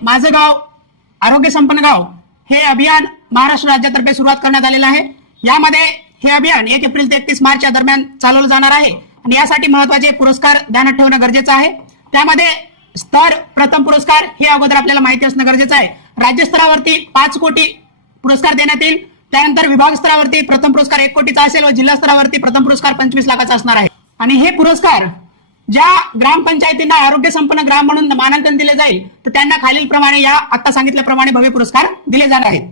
माझं गाव आरोग्य संपन्न गाव हे अभियान महाराष्ट्र राज्यातर्फे सुरुवात करण्यात आलेलं आहे। यामध्ये हे अभियान 1 एप्रिल ते 31 मार्च या दरम्यान चालवलं जाणार आहे आणि यासाठी महत्त्वाचे पुरस्कार ध्यानात ठेवणं गरजेचं आहे। त्यामध्ये स्तर प्रथम पुरस्कार हे अगोदर आपल्याला माहिती असणं गरजेचं आहे। राज्य स्तरावरती 5 कोटी पुरस्कार देण्यात येईल। त्यानंतर विभाग स्तरावरती प्रथम पुरस्कार 1 कोटीचा असेल व जिल्हा स्तरावरती प्रथम पुरस्कार 25 लाखाचा असणार आहे। आणि हे पुरस्कार ज्या ग्रामपंचायतींना आरोग्य संपन्न ग्राम म्हणून मानांकन दिले जाईल तर त्यांना खालील प्रमाणे या आता सांगितल्याप्रमाणे भव्य पुरस्कार दिले जाणार आहेत।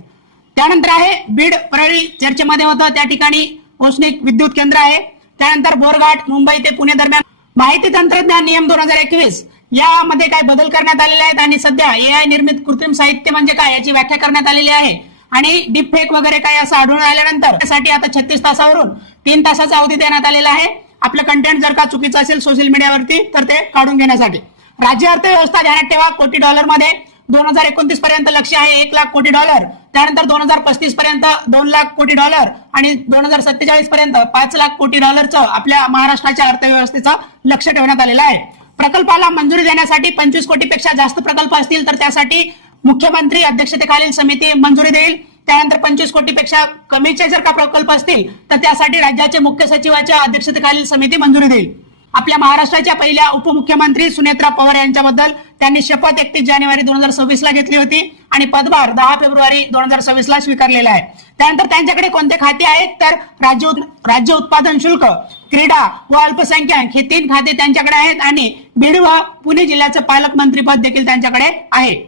त्यानंतर आहे बीड परळी चर्चेमध्ये होतं त्या ठिकाणी औष्णिक विद्युत केंद्र आहे। त्यानंतर बोरघाट मुंबई ते पुणे दरम्यान माहिती तंत्रज्ञान नियम 2021 यामध्ये काय बदल करण्यात आलेले आहेत आणि सध्या एआय निर्मित कृत्रिम साहित्य म्हणजे काय याची व्याख्या करण्यात आलेली आहे आणि डीप फेक वगैरे काय असं आढळून आल्यानंतर त्यासाठी आता 36 तासावरून 3 तासाचा अवधी देण्यात आलेला आहे। आपलं कंटेंट जर का चुकीचं असेल सोशल मीडियावरती तर ते काढून घेण्यासाठी राज्य अर्थव्यवस्था ध्यानात ठेवा। कोटी डॉलर मध्ये 2029 पर्यंत लक्ष्य आहे 1 लाख कोटी डॉलर। त्यानंतर 2035 पर्यंत 2 लाख कोटी डॉलर आणि 2047 पर्यंत 5 लाख कोटी डॉलरचं आपल्या महाराष्ट्राच्या अर्थव्यवस्थेचं लक्ष ठेवण्यात आलेलं आहे। प्रकल्पाला मंजुरी देण्यासाठी 25 कोटीपेक्षा जास्त प्रकल्प असतील तर त्यासाठी मुख्यमंत्री अध्यक्षतेखालील समिती मंजुरी देईल। त्यानंतर 25 कोटीपेक्षा कमीचे जर का प्रकल्प असतील तर त्यासाठी राज्याचे मुख्य सचिवाच्या अध्यक्षतेखालील समिती मंजुरी देईल। आपल्या महाराष्ट्राच्या पहिल्या उपमुख्यमंत्री सुनेत्रा पवार यांच्याबद्दल त्यांनी शपथ 31 जानेवारी 2026 ला घेतली होती आणि पदभार 10 फेब्रुवारी 2026 ला स्वीकारलेला आहे। त्यानंतर त्यांच्याकडे कोणते खाते आहेत तर राज्य उत्पादन शुल्क, क्रीडा व अल्पसंख्याक हे 3 खाते त्यांच्याकडे आहेत आणि बीड व पुणे जिल्ह्याचं पालकमंत्रीपद देखील त्यांच्याकडे आहे।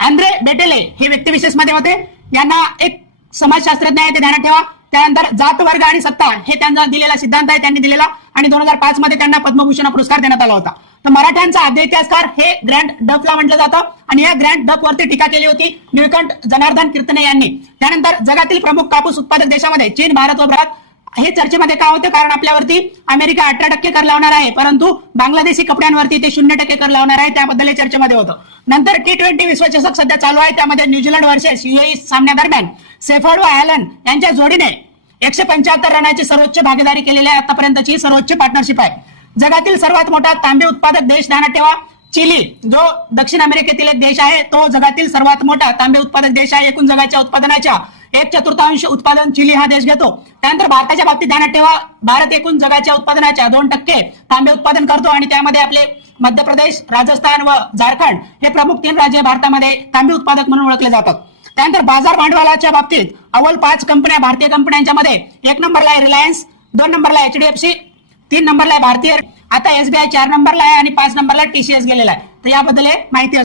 अँद्रे बेटेले हे व्यक्तिविशेष मध्ये होते। यांना एक समाजशास्त्रज्ञ आहे ते ध्यानात ठेवा। त्यानंतर जात वर्ग आणि सत्ता हे त्यांचा दिलेला सिद्धांत आहे त्यांनी दिलेला आणि 2005 मध्ये त्यांना पद्मभूषण पुरस्कार देण्यात आला होता। तर मराठ्यांचा आद्य इतिहासकार हे ग्रँड डफला म्हटलं जातं आणि या ग्रँड डफ वरती टीका केली होती निळकंठ जनार्दन कीर्तने यांनी। त्यानंतर जगातील प्रमुख कापूस उत्पादक देशामध्ये चीन, भारत व भारत हे चर्चेमध्ये का होतं कारण आपल्यावरती अमेरिका 18% कर लावणार आहे परंतु बांगलादेशी कपड्यांवरती ते 0% कर लावणार आहे त्याबद्दल चर्चेमध्ये होतं। नंतर T20 विश्वचषक सध्या चालू आहे त्यामध्ये न्यूझीलंड वर्सेस UAE सामन्यादरम्यान सेफर्ड व ॲलन यांच्या जोडीने 175 रनाची सर्वोच्च भागीदारी केलेली आहे। आतापर्यंतची सर्वोच्च पार्टनरशिप आहे। जगातील सर्वात मोठा तांबे उत्पादक देश ध्यानात ठेवा चिली जो दक्षिण अमेरिकेतील एक देश आहे तो जगातील सर्वात मोठा तांबे उत्पादक देश आहे। एकूण जगाच्या उत्पादनाच्या 1/4 उत्पादन चिली हा देश घेतो। त्यानंतर भारताच्या बाबतीत ध्यानात ठेवा भारत एकूण जगाच्या उत्पादनाच्या 2% तांबे उत्पादन करतो आणि त्यामध्ये आपले मध्य प्रदेश, राजस्थान व झारखंड हे प्रमुख 3 राज्य भारतामध्ये तांबे उत्पादक म्हणून ओळखले जातात। त्यानंतर बाजार भांडवलाच्या बाबतीत अव्वल 5 कंपन्या भारतीय कंपन्यांच्या मध्ये 1 नंबरला आहे रिलायन्स, 2 नंबरला HDFC, 3 नंबरला आहे भारतीय, आता SBI 4 नंबरला आहे आणि 5 नंबरला TCS गेलेला आहे। तर याबद्दल माहिती